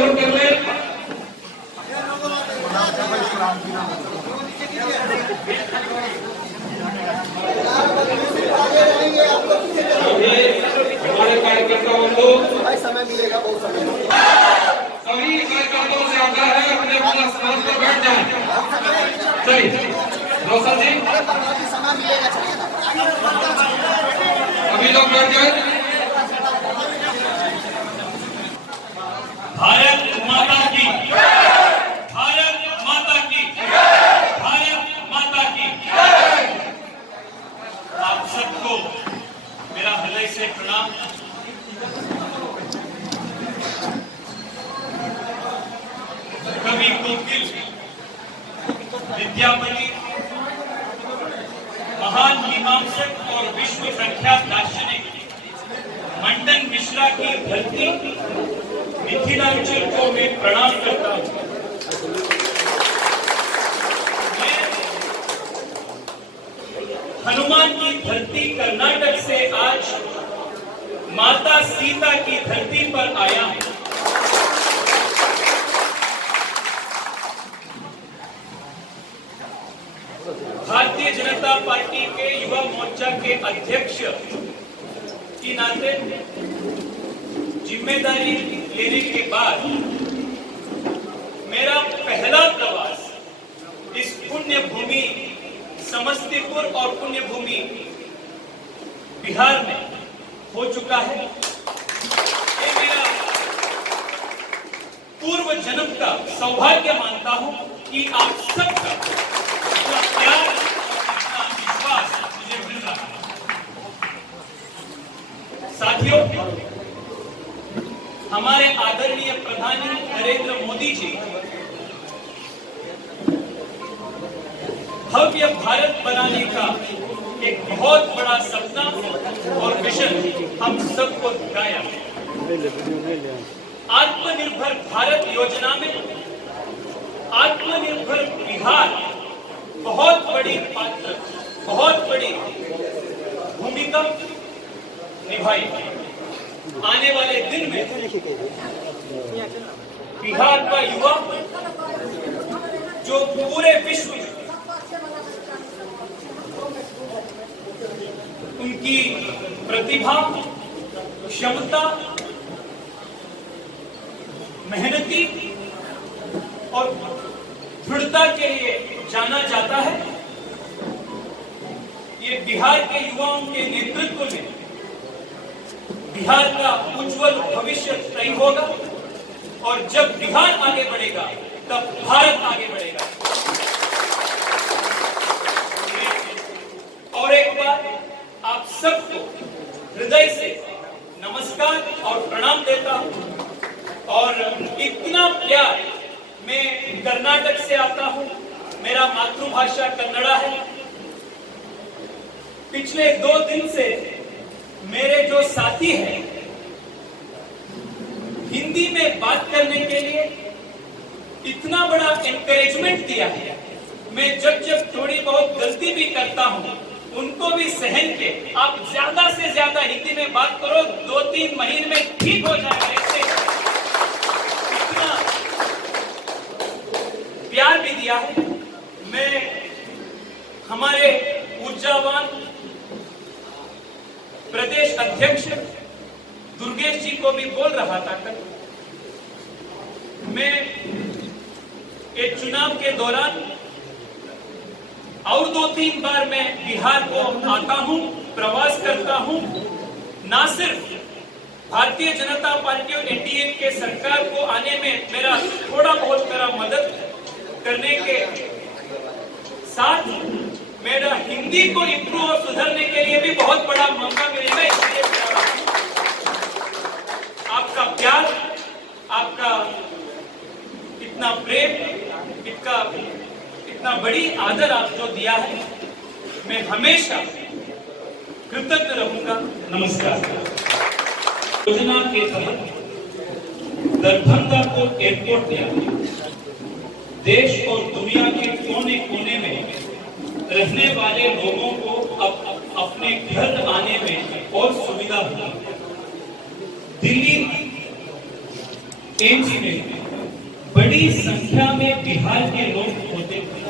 जरूर कर ले। हमारे कार्यकर्ताओं को समय मिलेगा, बहुत समय सभी कार्यकर्ताओं से आग्रह है अपने अपने स्थान पर बैठ जाएं। सही रोशन जी समय मिलेगा, अभी लोग बैठ जाए। भारत माता की, भारत माता की, भारत माता की। आप सबको मेरा हृदय से प्रणाम। कवि कोकिल, विद्यापति, महान मीमांसक और विश्व प्रख्यात दार्शनिक मंडन मिश्रा की धरती मिथिलांचल को मैं प्रणाम करता हूं। हनुमान की धरती कर्नाटक से आज माता सीता की धरती पर आया हूं। भारतीय जनता पार्टी के युवा मोर्चा के अध्यक्ष की नाते जिम्मेदारी लेने के बाद मेरा पहला प्रवास इस पुण्य भूमि समस्तीपुर और पुण्य भूमि बिहार में हो चुका है। ये मेरा पूर्व जन्म का सौभाग्य मानता हूं कि आप सबका प्यार और विश्वास मुझे मिल रहा है। साथियों, हमारे आदरणीय प्रधानमंत्री नरेंद्र मोदी जी भव्य भारत बनाने का एक बहुत बड़ा सपना और मिशन हम सबको दिखाया। आत्मनिर्भर भारत योजना में आत्मनिर्भर बिहार बहुत बड़ी भूमिका निभाई। आने वाले दिन में बिहार का युवा जो पूरे विश्व में उनकी प्रतिभा, क्षमता, मेहनती और दृढ़ता के लिए जाना जाता है। ये बिहार के युवाओं के नेतृत्व में बिहार का उज्जवल भविष्य तय होगा और जब बिहार आगे बढ़ेगा तब भारत आगे बढ़ेगा। और एक बार आप सबको हृदय से नमस्कार और प्रणाम देता हूं। और इतना प्यार, मैं कर्नाटक से आता हूं, मेरा मातृभाषा कन्नड़ा है। पिछले 2 दिन से मेरे जो साथी हैं हिंदी में बात करने के लिए इतना बड़ा एनकरेजमेंट दिया है। मैं जब थोड़ी बहुत गलती भी करता हूं उनको भी सहन के आप ज्यादा से ज्यादा हिंदी में बात करो, 2-3 महीने में ठीक हो जाएगा। ऐसे इतना प्यार भी दिया है। मैं हमारे ऊर्जावान प्रदेश अध्यक्ष दुर्गेश जी को भी बोल रहा था कल, मैं ये चुनाव के दौरान और 2-3 बार मैं बिहार को आता हूं, प्रवास करता हूं। ना सिर्फ भारतीय जनता पार्टी और एनडीए के सरकार को आने में मेरा थोड़ा बहुत मदद करने के साथ मेरा हिंदी को इम्प्रूव और सुधारने के लिए भी बहुत बड़ा मौका मिलेगा। इसलिए आपका प्यार, आपका इतना प्रेम, इतना बड़ी आदर आप जो दिया है, मैं हमेशा कृतज्ञ रहूंगा। नमस्कार। योजना के तहत दरभंगा को एयरपोर्ट दिया। देश और दुनिया के कोने कोने में रहने वाले लोगों को अपने घर आने में और सुविधा होगी। दिल्ली एम्स में बड़ी संख्या में बिहार के लोग होते थे।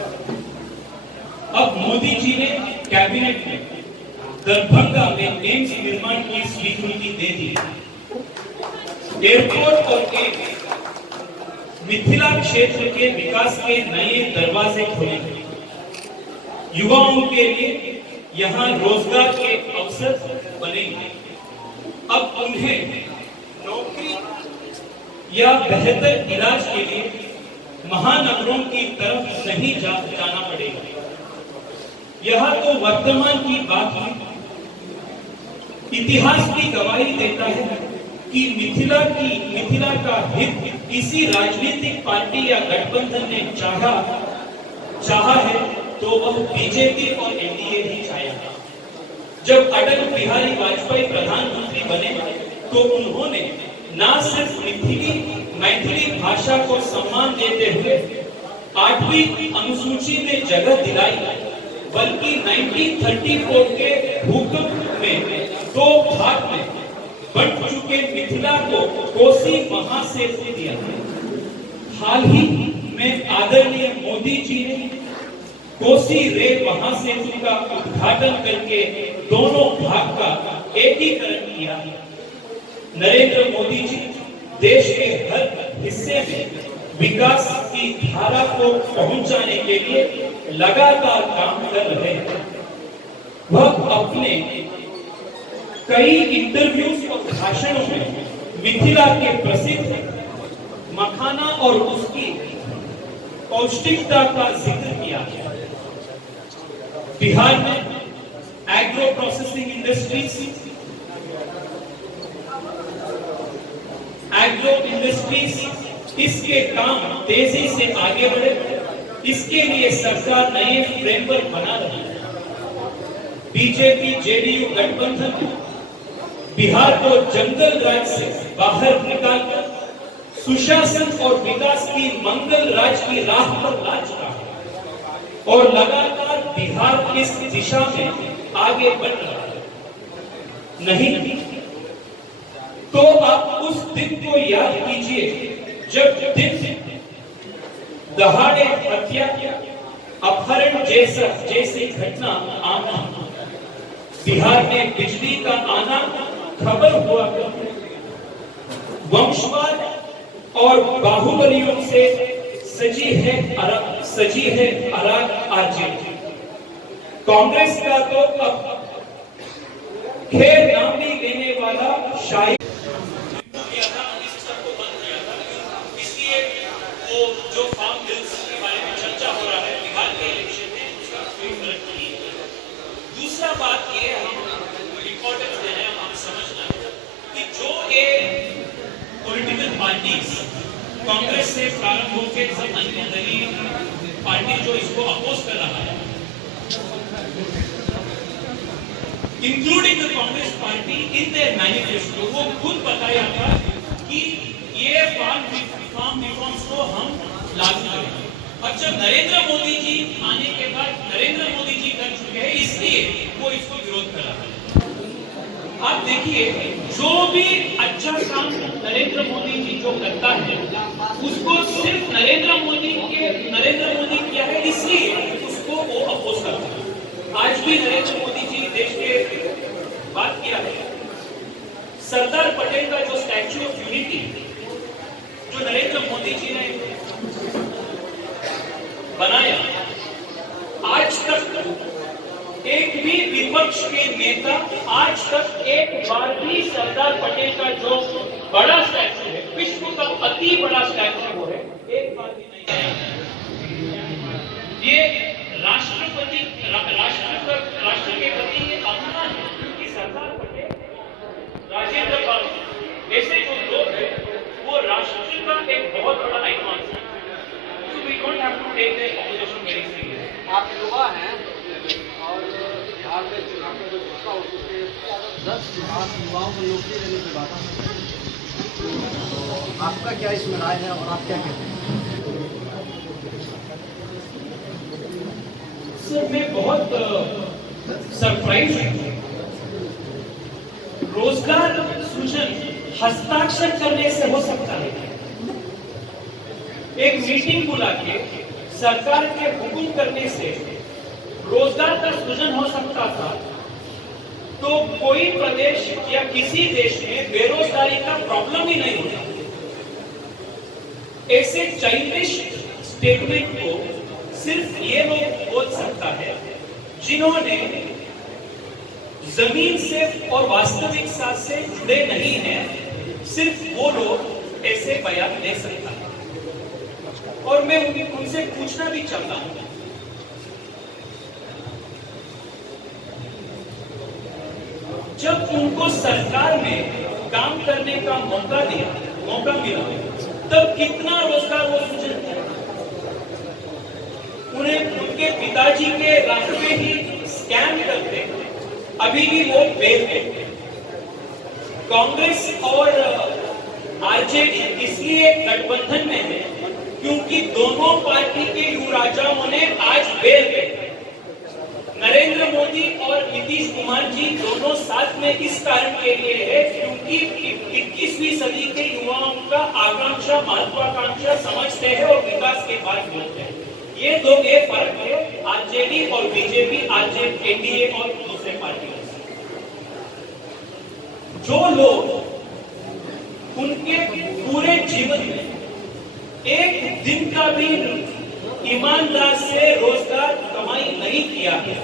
अब मोदी जी ने कैबिनेट में दरभंगा में एम्स निर्माण की स्वीकृति दे दी। एयरपोर्ट और मिथिला क्षेत्र के विकास के नए दरवाजे खोले। युवाओं के लिए यहाँ रोजगार के अवसर बनेंगे। अब उन्हें नौकरी या बेहतर इलाज के लिए महानगरों की तरफ नहीं जाना पड़ेगा। यह तो वर्तमान की बात है। इतिहास भी गवाही देता है कि मिथिला का हित किसी राजनीतिक पार्टी या गठबंधन ने चाहा है तो वह बीजेपी और एनडीए ही चाहेगा। जब अटल बिहारी वाजपेयी प्रधानमंत्री बने तो उन्होंने न सिर्फ मैथिली भाषा को सम्मान देते हुए 8वीं अनुसूची में जगह दिलाई, बल्कि 1934 के भूकंप में 2 भाग में बंट चुके मिथिला को कोसी महासेतु दिया। हाल ही में आदरणीय मोदी जी ने कोसी रेल महासेतु का उद्घाटन करके दोनों भाग का एकीकरण किया। नरेंद्र मोदी जी देश के हर हिस्से में विकास की धारा को पहुंचाने के लिए लगातार काम कर रहे हैं। वह अपने कई इंटरव्यूज और भाषणों में मिथिला के प्रसिद्ध मखाना और उसकी पौष्टिकता का जिक्र किया। बिहार में एग्रो प्रोसेसिंग इंडस्ट्रीज इसके काम तेजी से आगे बढ़े, इसके लिए सरकार नए फ्रेमवर्क बना रही है। बीजेपी जेडीयू गठबंधन बिहार को जंगल राज से बाहर निकालकर सुशासन और विकास की मंगल राज की राह पर ला चुका है और लगातार बिहार इस दिशा में आगे बढ़ रहा है। नहीं तो आप उस दिन को याद कीजिए जब दिन दहाड़े हत्या, अपहरण जैसी घटना आना, बिहार में बिजली का आना खबर हुआ। वंशवाद और बाहुबलियों से सजी है अराग आरजेडी। कांग्रेस का तो अब खैर नाम नहीं लेने वाला शाही जो फार्म बिल्स के बारे में चर्चा हो रहा है बिहार के इलेक्शन में, उसका कोई फर्क नहीं है। दूसरा बात ये हम इम्पोर्टेंस दे रहे हैं, हम समझना है कि जो ये पॉलिटिकल पार्टीज कांग्रेस से प्रारंभ होकर सब अन्य दलीय पार्टी जो इसको अपोज कर रहा है, including the Congress party in their manifesto, वो खुद बताया था कि ये फार्म रिफॉर्म्स को हम लागू करेंगे। अब जब नरेंद्र मोदी जी आने के बाद नरेंद्र मोदी जी कर चुके हैं, इसलिए वो इसको विरोध कर रहा है। आप देखिए जो भी अच्छा काम नरेंद्र मोदी जी जो करता है उसको सिर्फ नरेंद्र मोदी किया है, इसलिए उसको वो अपोज करता है। आज भी नरेंद्र मोदी जी देश के बात किया है, सरदार पटेल का जो स्टैच्यू ऑफ यूनिटी जो नरेंद्र मोदी जी ने बनाया, आज तक एक भी विपक्ष के नेता आज तक एक बार भी सरदार पटेल का जो बड़ा स्टैच्यू है, विश्व का अति बड़ा स्टैच्यू है, एक बार भी नहीं आया। ये राष्ट्र के प्रति ये अपमान है, क्योंकि सरदार पटेल, राजेंद्र प्रसाद ऐसे जो लोग हैं वो राष्ट्र का एक बहुत बड़ा आइकॉन है। So we don't have to take the opposition very seriously. आप युवा हैं और बिहार में चुनाव का जो घोषणा हो चुके हैं, 10 युवाओं को नौकरी देने की बात है, आपका क्या इसमें राय है और आप क्या कहते हैं? सर मैं बहुत सरप्राइज हूँ। रोजगार सृजन हस्ताक्षर करने से हो सकता है, एक मीटिंग बुला के सरकार के हुकुम करने से रोजगार का सृजन हो सकता था, तो कोई प्रदेश या किसी देश में बेरोजगारी का प्रॉब्लम ही नहीं होता। ऐसे चाइल्डिश स्टेटमेंट को सिर्फ ये लोग बोल सकता है जिन्होंने जमीन से और वास्तविक साथ से जुड़े नहीं हैं। सिर्फ वो लोग ऐसे बयान दे सकता है। और मैं उनसे पूछना भी चाहता हूं, जब उनको सरकार में काम करने का मौका मिला, तब कितना रोजगार वो सृजन किया? उन्हें उनके पिताजी के राह पे ही स्कैम करते, अभी भी वो बेल पे। कांग्रेस और आरजेडी इसलिए गठबंधन में है क्योंकि दोनों पार्टी के युवराजाओं ने आज बेल पे। नरेंद्र मोदी और नीतीश कुमार जी दोनों साथ में इस कारण के लिए है क्योंकि 21वीं सदी के युवाओं का आकांक्षा, महत्वाकांक्षा समझते हैं और विकास के बाद बोलते हैं। ये दो ये फर्क है आरजेडी और बीजेपी, आरजेडी, एनडीए और दूसरे पार्टियों से। जो लोग उनके पूरे जीवन में एक दिन का भी ईमानदार से रोजगार कमाई नहीं किया है,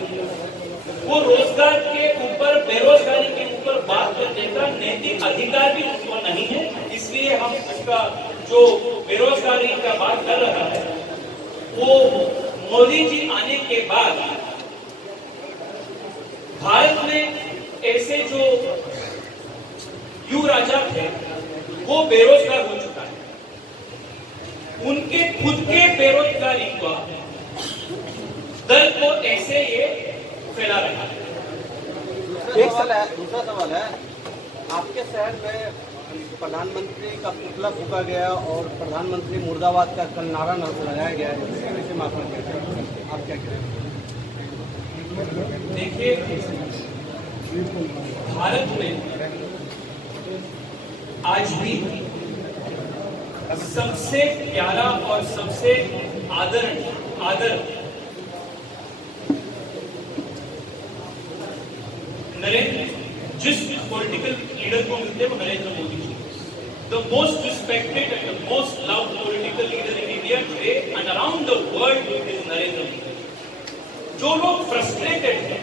वो रोजगार के ऊपर, बेरोजगारी के ऊपर बात करने का नैतिक अधिकार भी उसको नहीं है। इसलिए हम उसका जो बेरोजगारी का बात कर रहा है, वो मोदी जी आने के बाद भारत में ऐसे जो युवा राजा थे वो बेरोजगार हो चुका है। उनके खुद के बेरोजगारी का दल को ऐसे ये फैला रहा है। दूसरा सवाल है, आपके शहर में प्रधानमंत्री का पुतला फूका गया और प्रधानमंत्री मुर्दाबाद का कल नारा लगाया गया है, इसके विषय में आप क्या कहें? देखिए, भारत में आज भी सबसे प्यारा और सबसे आदर जिस पॉलिटिकल लीडर को मिलते हैं वो Narendra Modi ji. The most respected and the most loved political leader in India today and around the world is Narendra Modi. जो लोग frustrated हैं,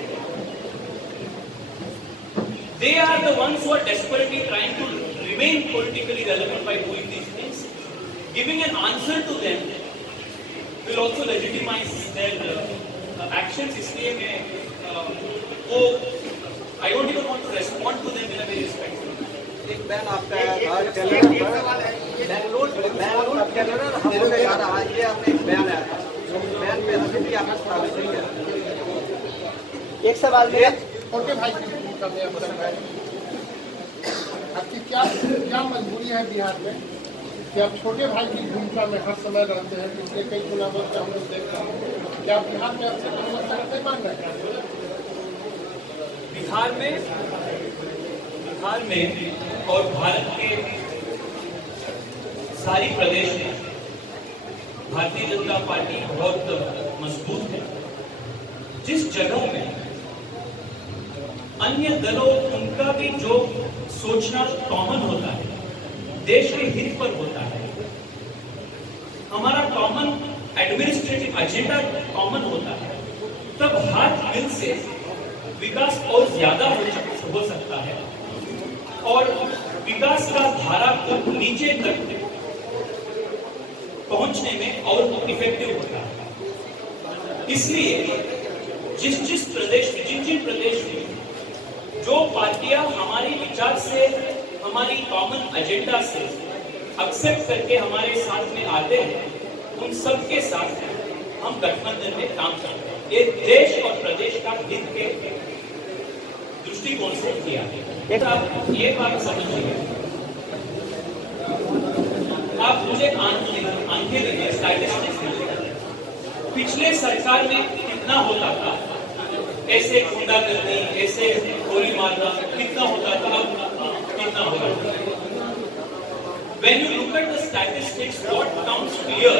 they are the ones who are desperately trying to remain politically relevant by doing these things. Giving an answer to them will also legitimize their actions. इसलिए मैं I don't even want to respond to them in a very respectful manner. एक ban आपका Bangalore calendar हम लोग जा रहा है, ये आपने एक बयान आया था, बयान पे अभी भी आपने स्थापित नहीं किया। एक सवाल ये छोटे भाई की भूमिका में आपकी क्या मजबूरी है बिहार में कि आप छोटे भाई की भूमिका में हर समय रहते हैं? पिछले कई चुनावों से हम लोग देख रहे हैं, क्या बिहार में आपसे नहीं मांग रहे हैं? बिहार में और भारत के सारी प्रदेश में भारतीय जनता पार्टी बहुत मजबूत है। जिस जगह में अन्य दलों उनका भी जो सोचना कॉमन होता है, देश के हित पर होता है, हमारा कॉमन एडमिनिस्ट्रेटिव एजेंडा कॉमन होता है, तब हाथ मिल से विकास और ज्यादा हो सकता है और विकास का धारा को नीचे तक पहुंचने में और इफेक्टिव होता है। इसलिए जिन प्रदेश में जो पार्टियां हमारी विचार से, हमारी कॉमन एजेंडा से एक्सेप्ट करके हमारे साथ में आते हैं, उन सबके साथ हम गठबंधन में काम करते हैं। ये देश और प्रदेश का हित के दृष्टिकोण से किया है। आप ये बात समझिए, आप मुझे आंखें दीजिए, स्टैटिस्टिक्स दीजिए। पिछले सरकार में कितना होता था ऐसे गुंडागर्दी, ऐसे गोली मारना, कितना होता था, अब कितना होता था? when you look at the statistics, what comes clear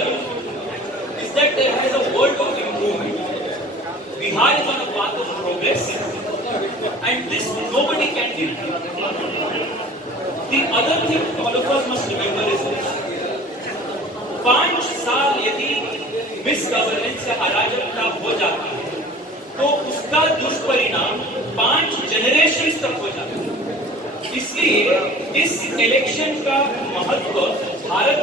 is that there is a world of improvement. Bihar is on a path of progress, and this nobody can deny. The other thing all of us must remember is this: 5 साल यदि मिसगवर्नेंस या अराजकता हो जाती है, तो उसका दुष्परिणाम 5 जनरेशन तक हो जाता है। इसलिए इस इलेक्शन का महत्व भारत